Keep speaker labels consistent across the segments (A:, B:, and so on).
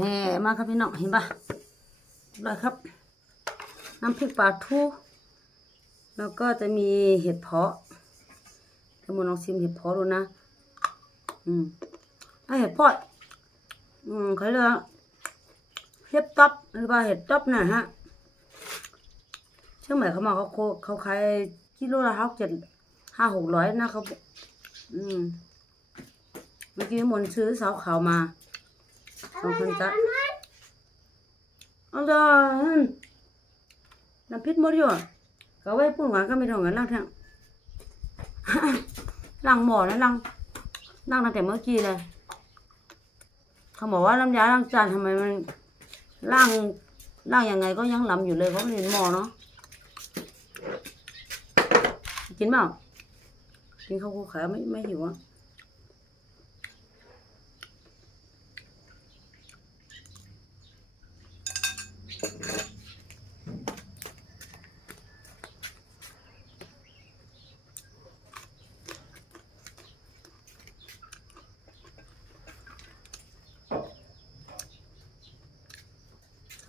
A: นี่มาครับพี่น้องเห็นปะได้ครับ น้ำพริกปลาทูแล้วก็จะมีเห็ดเพาะเดี๋ยวมาลองชิมเห็ดเพาะดูนะ อืมไอเห็ดเพาะ อืมเขาเรียกว่าเห็ดตับหรือว่าเห็ดตับนะฮะเชื่อไหมเขามาเขาโคเขาขายกิโลละห้าเจ็ดห้าหกร้อยนะเขาบอืมเมื่อกี้มนซื้อสาวขาวมา สองพันจัดเอาจ้ะอืมน้ำพริกหมดอยู่ก็ไว้ปุ่นหวานก็ไม่ต้องกันล้างทั้งล้างหมอนะล้างล้างตั้งแต่เมื่อกี้เลยเขาบอกว่าน้ำยาล้างจานทำไมมันล้างล้างยังไงก็ยังลำอยู่เลยเพราะมันเป็นหม้อเนาะกินเปล่ากินข้าวคูขาไม่ไม่หิวอะ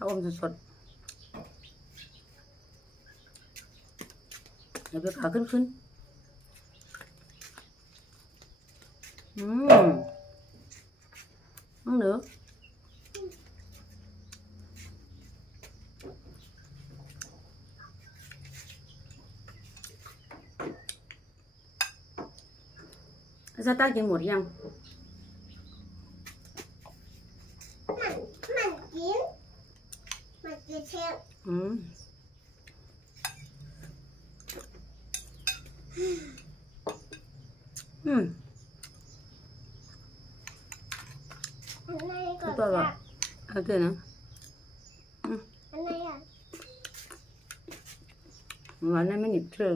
A: อมสดๆเดี๋ยวไปขาขึ้นขึ้นอืมน้องเหนือซาต้ากินหมดยัง
B: มันมันกินมันกิน เชฟ
A: อืมอืม
B: อะไรก่อน
A: ต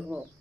A: ั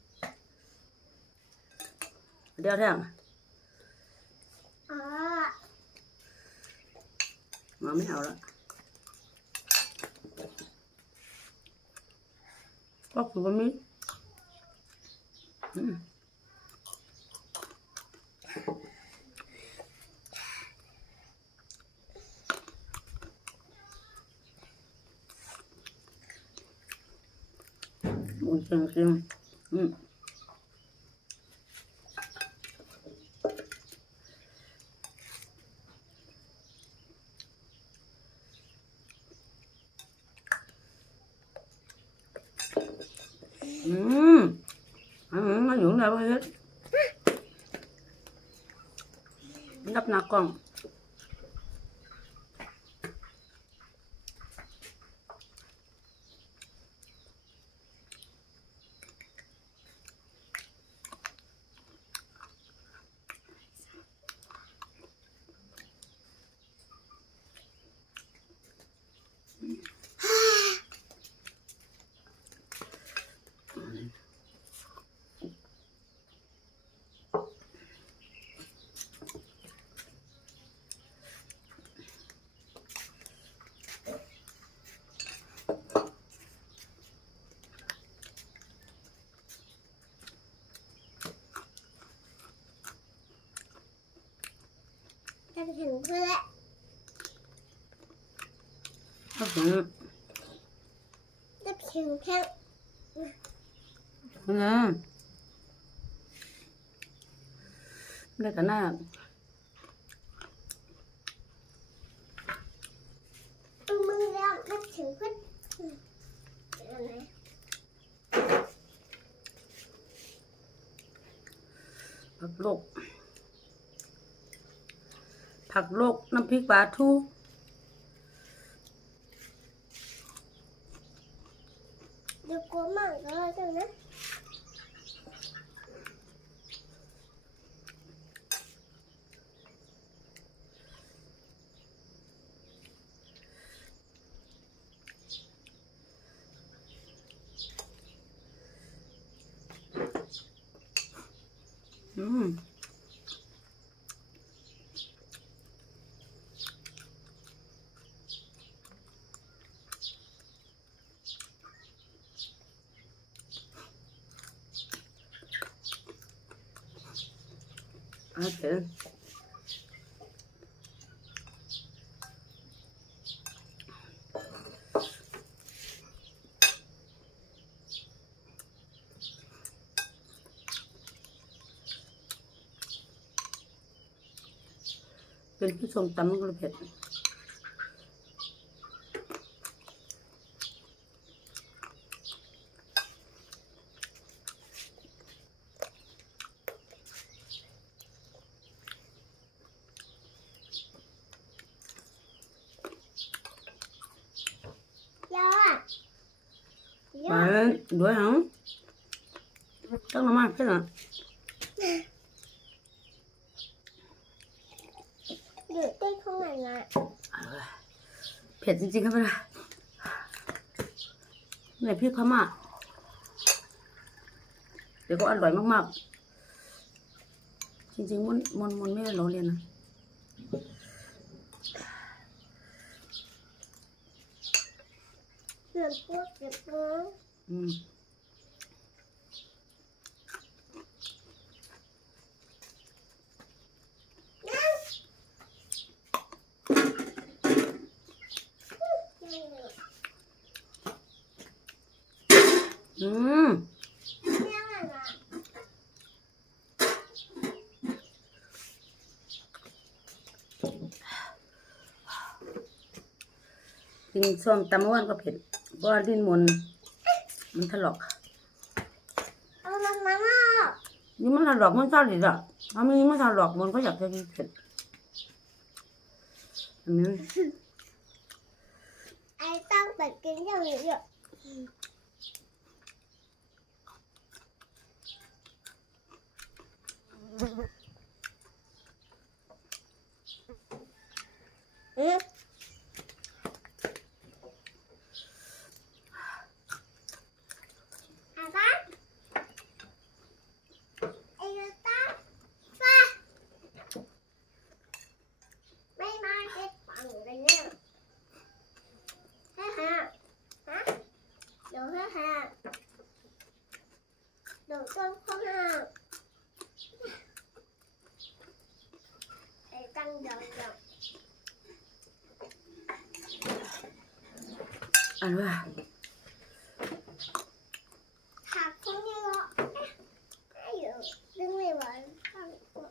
A: เบิ
B: ด
A: อืมรับหรอก
B: รับถึงพืช
A: เอากินกับมาเดี๋ยวปอนเอากิน cái đấy ít 음, 음, 이거 나봐야. 납
B: 나꽝. ถึงเพื่อน
A: ก็ถึง
B: จะถึงแค่
A: เงินเรียกกันหน้า
B: มึงแล้วจะถึงเพื่อนอะไร
A: ผักโลก ผักโลกน้ำพริกปลาทู
B: เดี๋ยวกลัวมากก็จังนะ
A: อืม Okay. เป็นผู้ชมตำมันก็เลเพ็ด
B: ยอดยอ
A: มา
B: ด
A: ด้วยเหรอต้องน้ำมันใช่ไหม
B: อยู่ใต้ข้างในนะ
A: เผ็ดจริงๆครับเวลาเนี่ยพี่พม่าเดี๋ยวก็อร่อยมากๆ จริงๆมันมันมันไม่ได้ล้อเลียนนะ
B: เดือดพวกเดือดน้อง
A: อืมอืมกินส้มตำม่วนก็เผ็ด เพราะว่าดิ้นมนมันถลอก
B: เอามันมาหม้อ
A: นี่มันถลอกมันเศร้าดิอะถ้ามีมันถลอกมันก็อยากจะกินเผ็ดอันนี้
B: ไอ้ต้องไปกินอย่างเยอะอืมอาบ้าไอ้ลูกตาป้าไม่มาเก็บปังเลยเนี่ยฮ่าฮ่าฮะเดี๋ยวฮ่าฮ่า เดี๋ยวต้นข้างหน้าไอ้ตั้งเดี๋ยวเดี๋ยว
A: อันว่า
B: หักคนเดียวไอ้เดี๋ยวดึงไม่ไหวข้างตัว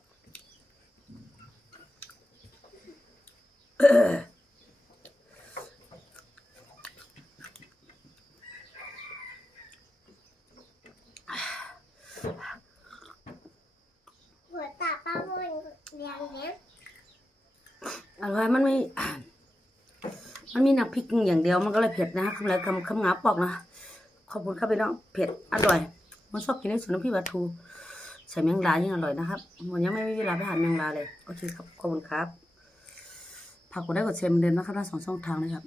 B: หัวตาป้ามันเรียงเนี้ย
A: อัน ว่ามันไม่ มันมีน้ำพริกอย่างเดียวมันก็เลยเผ็ดนะคำไรคำคำงาปอกนะขอบคุณครับพี่น้องเผ็ดอร่อย มันชอบกินในส่วนน้ำพริกปลาทูใส่แมงดายิ่งอร่อยนะครับมันยังไม่มีเวลาไปหาแมงดาเลยโอเคครับขอบคุณครับผักกดได้กดแชร์เหมือนเดิมนะครับทั้งสองช่องทางเลยครับ